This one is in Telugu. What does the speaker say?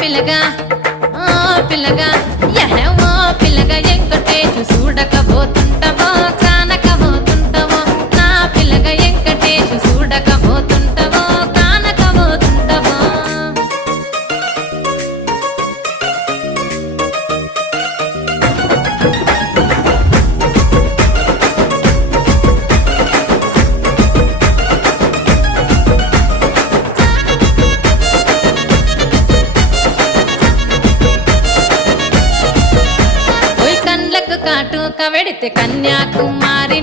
పిల్లగా ఓ పిల్లగా యహో పిల్లగా వెంకటేశు చూడకపోతుంటావో కానకపోతుంటావో నా పిల్లగా వెంకటేశు చూడకపోతుంటావో కానకపోతుంటావో ఓయ్ కండ్లకు కాటుక వెడితే కన్యాకుమారి